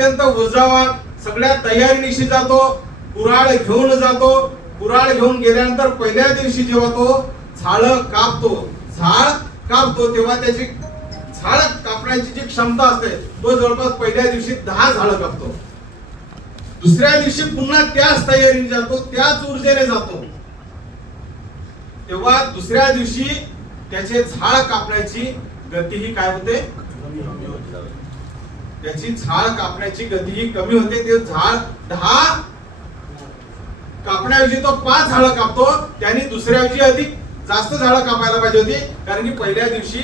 अत्यंत ऊर्जावान सगळ्या तयारीनिशी जातो, कुऱ्हाड घेऊन जातो. कुऱ्हाड घेऊन गेल्यानंतर पहिल्या दिवशी जेव्हा तो झाड कापतो तेव्हा त्याची झाड कापण्याची जी क्षमता असते तो जवळपास पहिल्या दिवशी 10 झाडं कापतो. दुसऱ्या दिवशी पुन्हा त्याच तयारीने जातो, त्याच ऊर्जेने जातो. तेव्हा दुसऱ्या दिवशी त्याचे झाड कापण्याची गती ही काय होते, त्याची झाड कापण्याची गती ही कमी होते. ते झाड 10 कापण्याऐवजी तो 5 झाडं कापतो. त्यांनी दुसऱ्या दिवशी अधिक जास्त झाडं कापायला पाहिजे होती, कारण की पहिल्या दिवशी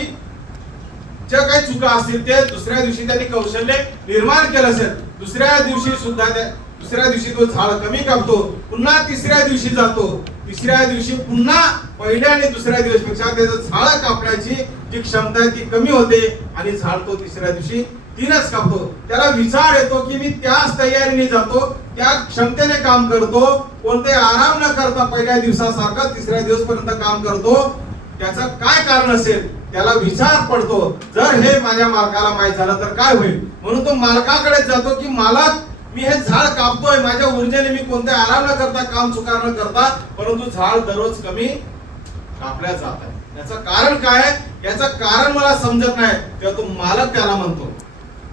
ज्या काही चुका असतील ते दुसऱ्या दिवशी त्यांनी कौशल्य निर्माण केलं असेल. दुसऱ्या दिवशी तो झाड कमी कापतो, पुन्हा तिसऱ्या दिवशी जातो. तिसऱ्या दिवशी पुन्हा पहिल्या आणि दुसऱ्या दिवसापेक्षा त्याचं झाड कापण्याची जी क्षमता आहे ती कमी होते आणि झाड तो तिसऱ्या दिवशी 3च कापतो. त्याला विचार येतो की मी त्याच तयारीने जातो, त्या क्षमतेने काम करतो, कोणते आराम न करता पहिल्या दिवसासारखा तिसऱ्या दिवसपर्यंत काम करतो. त्याचं काय कारण असेल त्याला विचार पडतो. जर हे माझ्या मालकाला माहित झालं तर काय होईल, म्हणून तो मालकाकडे जातो की मालक मी हे झाड कापतोय, माझ्या ऊर्जेने मी कोणते आराम न करता काम चुकार न करता, परंतु झाड दररोज कमी कापल्या जात आहे. याचं कारण काय आहे, याचं कारण मला समजत नाही. तेव्हा तो मालक त्याला म्हणतो,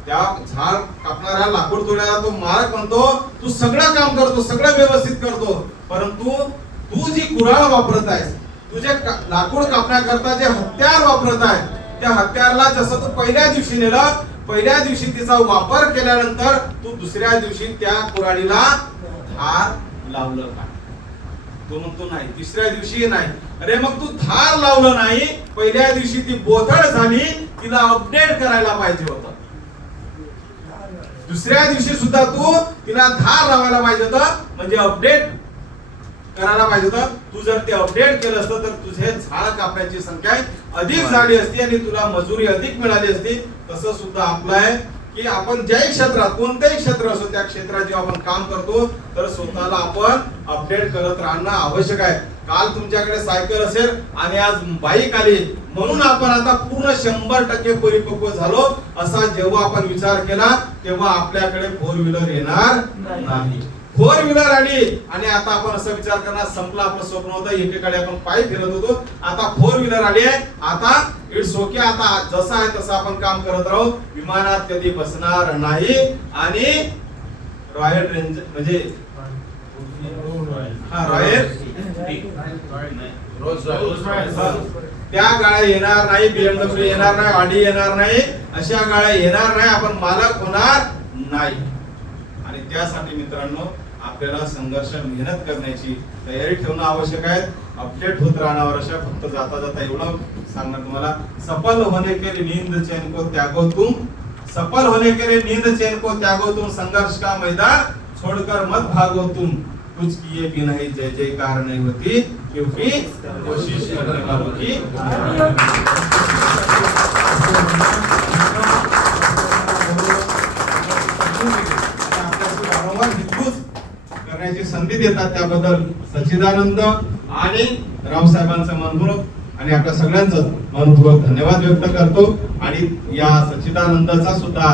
त्या झाड कापणाऱ्या लाकूड तोडण्याला तो मालक म्हणतो तू सगळं काम करतो, सगळं व्यवस्थित करतो, परंतु तू जी कुऱ्हाड वापरत आहेस, तुझे लाकूड कापण्याकरता जे हत्यार वापरत आहे, त्या हत्यारला जसं तू पहिल्या दिवशी नेलं, पहिल्या दिवशी तिचा वापर केल्यानंतर तू दुसऱ्या दिवशी त्या कुऱ्हाडीला धार लावलं का? तो म्हणतो नाही. तिसऱ्या दिवशी नाही. अरे मग तू धार लावलं नाही, पहिल्या दिवशी ती बोथड झाली, तिला अपडेट करायला पाहिजे होतं. दुसऱ्या दिवशी सुद्धा तू तिला धार लावायला पाहिजे होतं, म्हणजे अपडेट करायला पाहिजे होतं. तू जर ते अपडेट केलं असतं तर तुझे झाड कापण्याची संख्या अधिक झाली असती आणि तुला मजुरी अधिक मिळाली असती. तसं सुद्धा आपलं आहे की आपण ज्याही क्षेत्रात, कोणत्याही क्षेत्र असो, त्या क्षेत्रात जेव्हा आपण काम करतो तर स्वतःला आपण अपडेट करत राहणं आवश्यक आहे. काल तुमच्याकडे सायकल असेल आणि आज बाईक आली म्हणून आपण आता पूर्ण 100% परिपक्व झालो असा जेव्हा आपण विचार केला तेव्हा आपल्याकडे 4 व्हीलर येणार नाही. 4 व्हीलर आली आणि आता आपण असा विचार करणार संपलं आपलं स्वप्न होतं, एकेकाळी आपण पायी फिरत होतो, आता 4 व्हीलर आली आहे, आता इट्स ओके, आता जसं आहे तसं आपण काम करत राहू. विमानात कधी बसणार नाही आणि रॉयल रेंज म्हणजे त्या गाड्या येणार नाही, BMW येणार नाही, ऑडी येणार नाही, अशा गाड्या येणार नाही, आपण मालक होणार नाही. आणि त्यासाठी मित्रांनो आपल्याला संघर्ष, मेहनत करण्याची तयारी ठेवणं आवश्यक आहे. अपडेट होत राहणं आवश्यक. फक्त जाता जाता एवढं सांगणार तुम्हाला, सफल होने के लिए नींद चैन को त्यागो तुम, सफल होने के लिए नींद चैन को त्यागो तुम, संघर्ष का मैदान छोड़कर मत भागो तुम, कुछ किए भी नहीं जय जयकार नहीं होती, क्योंकि कोशिश करने वालों की. करण्याची संधी देतात त्याबद्दल सच्चिदानंद आणि रावसाहेबांचं मनपूर्वक आणि आपल्या सगळ्यांचं मनपूर्वक धन्यवाद व्यक्त करतो. आणि या सच्चिदानंदाचा सुद्धा